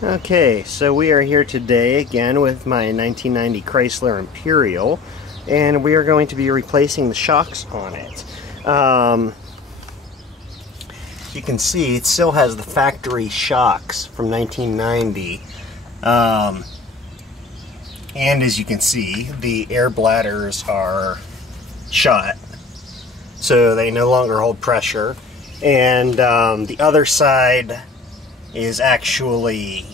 Okay, so we are here today again with my 1990 Chrysler Imperial, and we are going to be replacing the shocks on it. You can see it still has the factory shocks from 1990, and as you can see, the air bladders are shot, so they no longer hold pressure, and the other side is actually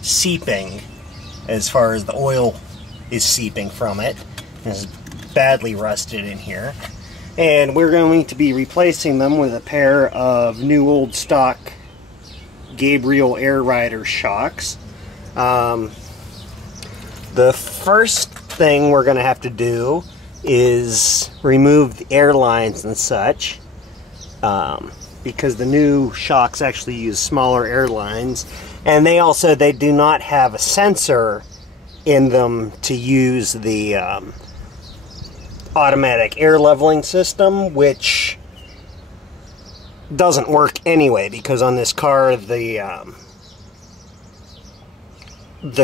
seeping as far as the oil is seeping from it. It's badly rusted in here. And we're going to be replacing them with a pair of new old stock Gabriel Air Rider shocks. The first thing we're going to have to do is remove the air lines and such. Because the new shocks actually use smaller air lines, and they do not have a sensor in them to use the automatic air leveling system, which doesn't work anyway, because on this car the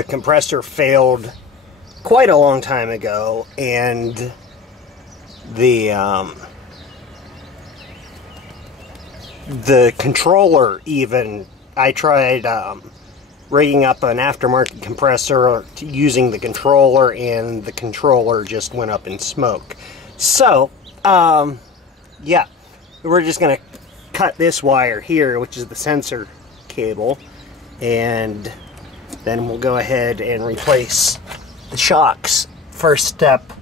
compressor failed quite a long time ago, and the controller even, I tried rigging up an aftermarket compressor using the controller, and the controller just went up in smoke. So, yeah, we're just going to cut this wire here, which is the sensor cable, and then we'll go ahead and replace the shocks. First step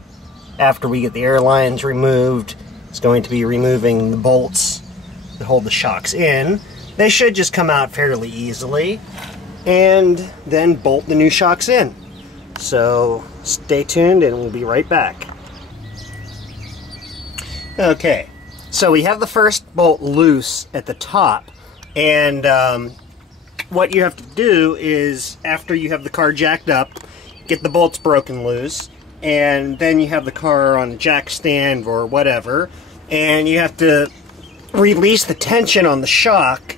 after we get the air lines removed is going to be removing the bolts that hold the shocks in. They should just come out fairly easily, and then bolt the new shocks in. So stay tuned and we'll be right back. Okay, so we have the first bolt loose at the top, and what you have to do is, after you have the car jacked up, get the bolts broken loose, and then you have the car on a jack stand or whatever, and you have to release the tension on the shock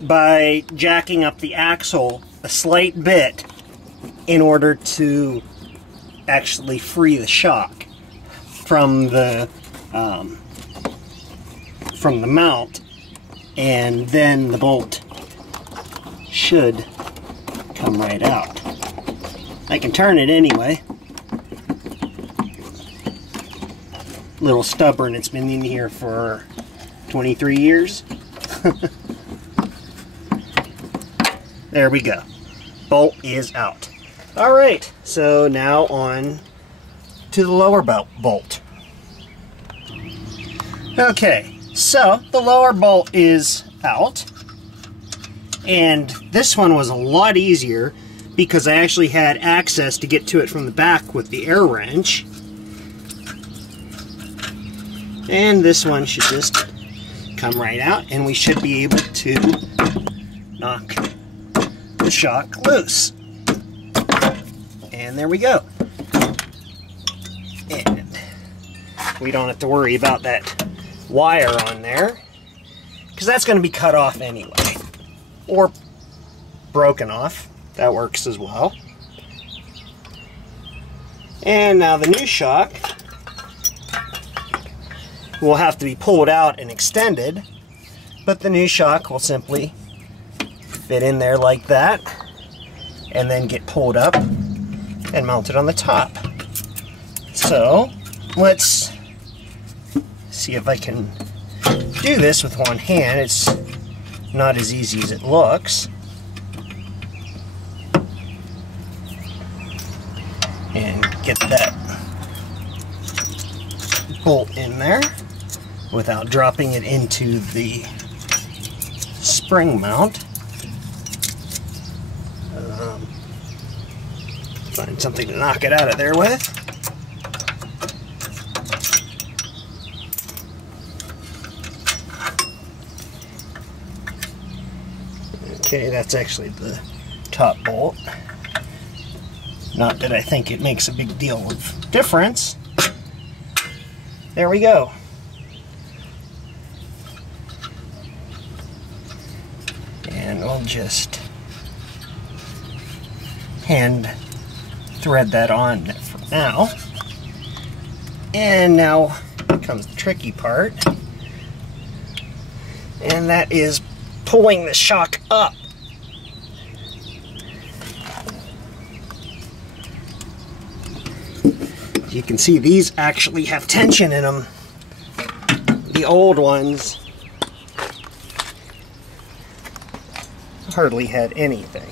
by jacking up the axle a slight bit in order to actually free the shock from the mount, and then the bolt should come right out. I can turn it anyway. A little stubborn, it's been in here for 23 years. There we go. Bolt is out. Alright, so now on to the lower bolt. Okay, so the lower bolt is out, and this one was a lot easier because I actually had access to get to it from the back with the air wrench. And this one should just come right out, and we should be able to knock the shock loose. And there we go. And we don't have to worry about that wire on there, because that's going to be cut off anyway, or broken off. That works as well. And now the new shock will have to be pulled out and extended, but the new shock will simply fit in there like that, and then get pulled up and mounted on the top. So let's see if I can do this with one hand. It's not as easy as it looks. And get that bolt in there without dropping it into the spring mount. Find something to knock it out of there with. Okay, that's actually the top bolt. Not that I think it makes a big deal of difference. There we go. And we'll just hand thread that on for now. And now comes the tricky part, and that is pulling the shock up. You can see these actually have tension in them. The old ones hardly had anything.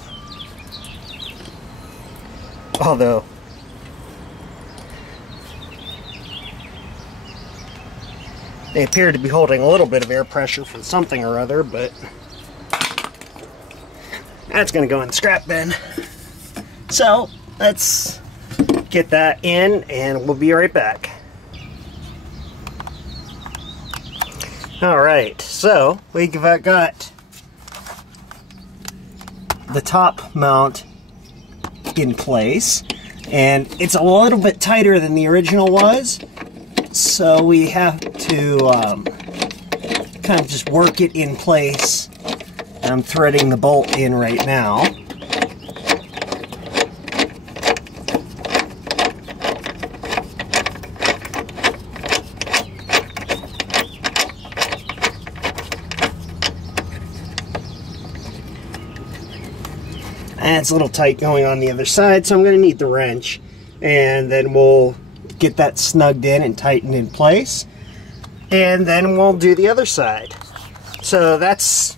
Although they appear to be holding a little bit of air pressure from something or other, but that's going to go in the scrap bin. So let's get that in and we'll be right back. Alright, so we've got the top mount in place, and it's a little bit tighter than the original was, so we have to kind of just work it in place. I'm threading the bolt in right now. And it's a little tight going on the other side, so I'm going to need the wrench, and then we'll get that snugged in and tightened in place, and then we'll do the other side. So that's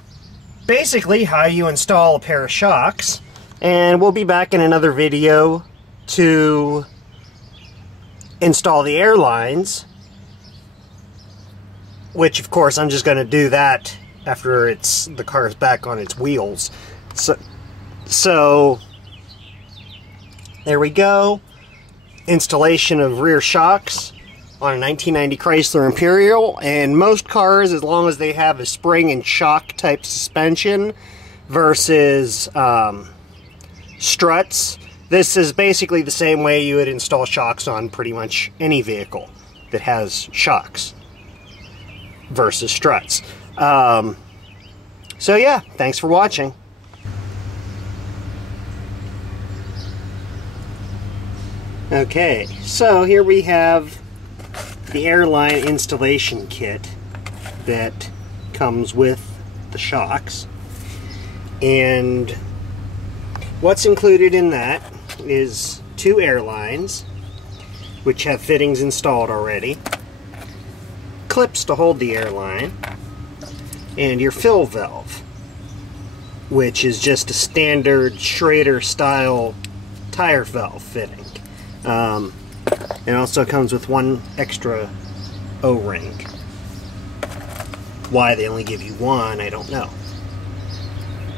basically how you install a pair of shocks, and we'll be back in another video to install the airlines, which of course I'm just going to do that after the car's back on its wheels. So there we go. Installation of rear shocks on a 1990 Chrysler Imperial, and most cars, as long as they have a spring and shock type suspension versus struts, this is basically the same way you would install shocks on pretty much any vehicle that has shocks versus struts. So yeah, thanks for watching. Okay, so here we have the airline installation kit that comes with the shocks, and what's included in that is 2 airlines, which have fittings installed already, clips to hold the airline, and your fill valve, which is just a standard Schrader style tire valve fitting. It also comes with 1 extra O-ring. Why they only give you 1, I don't know.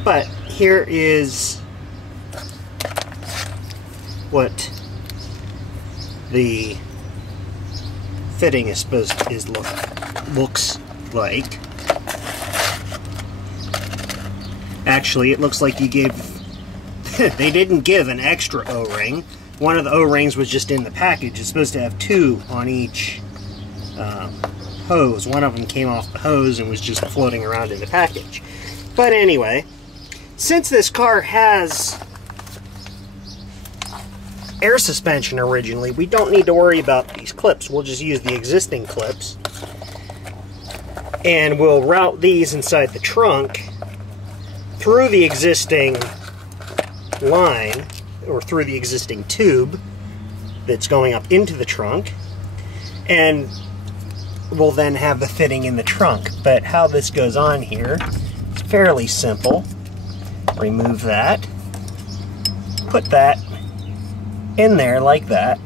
But here is what the fitting is looks like. Actually, it looks like you gave they didn't give an extra O-ring. One of the O-rings was just in the package. It's supposed to have 2 on each hose. One of them came off the hose and was just floating around in the package. But anyway, since this car has air suspension originally, we don't need to worry about these clips. We'll just use the existing clips, and we'll route these inside the trunk through the existing line, or through the existing tube that's going up into the trunk, and we'll then have the fitting in the trunk. But how this goes on here is fairly simple. Remove that, put that in there like that,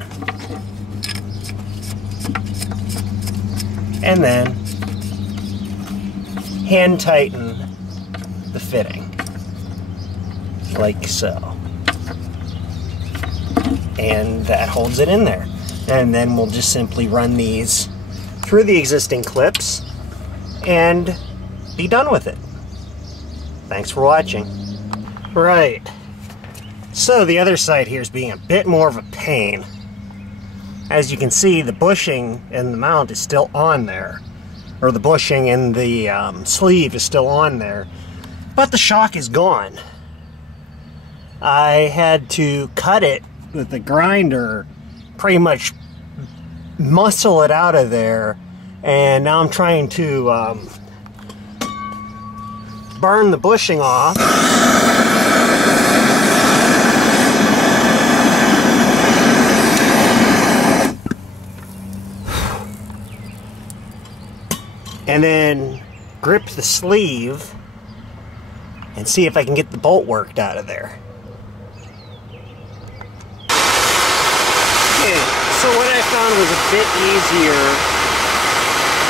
and then hand tighten the fitting like so. And that holds it in there. And then we'll just simply run these through the existing clips and be done with it. Thanks for watching. Right. So the other side here is being a bit more of a pain. As you can see, the bushing and the mount is still on there. Or the bushing and the sleeve is still on there. But the shock is gone. I had to cut it with the grinder, pretty much muscle it out of there, and now I'm trying to burn the bushing off. And then grip the sleeve and see if I can get the bolt worked out of there. Okay, so what I found was a bit easier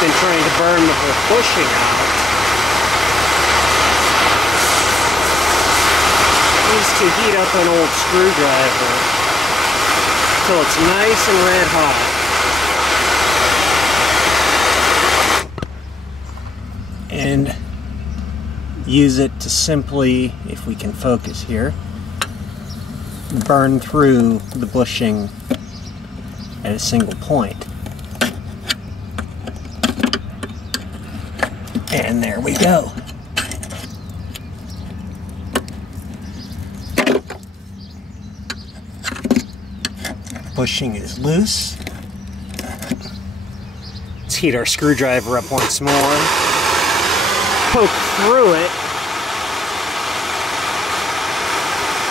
than trying to burn the whole bushing out is to heat up an old screwdriver till it's nice and red hot. And use it to simply, if we can focus here, burn through the bushing at a single point. And there we go. Bushing is loose. Let's heat our screwdriver up once more. Poke through it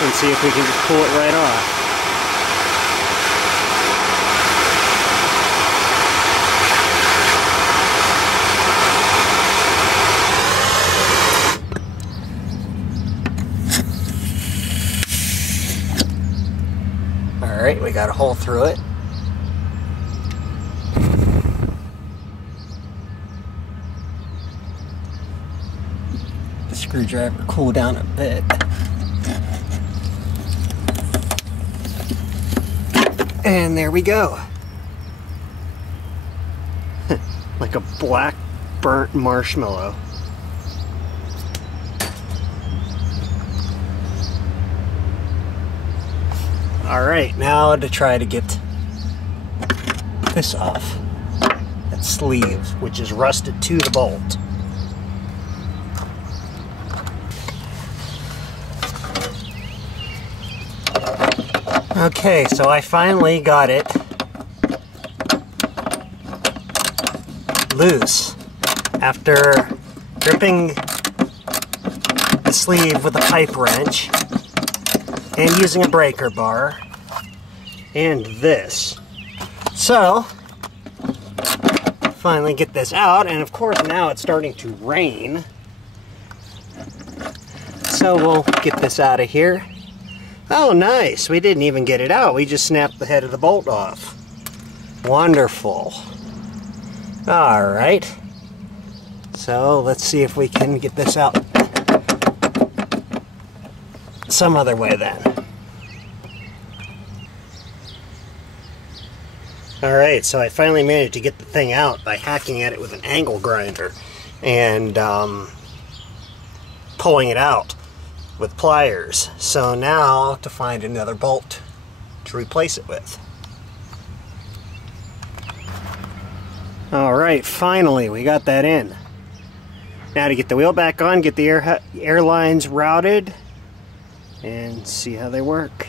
and see if we can just pull it right off. Alright, we got a hole through it. Screwdriver cool down a bit. And there we go. Like a black burnt marshmallow. Alright, now to try to get this off. That sleeve, which is rusted to the bolt. Okay, so I finally got it loose after gripping the sleeve with a pipe wrench and using a breaker bar and this. So, finally get this out, and of course now it's starting to rain. So we'll get this out of here. Oh, nice. We didn't even get it out. We just snapped the head of the bolt off. Wonderful. All right. So let's see if we can get this out some other way then. All right, so I finally managed to get the thing out by hacking at it with an angle grinder and pulling it out with pliers. So now to find another bolt to replace it with. Alright, finally we got that in. Now to get the wheel back on, get the air lines routed and see how they work.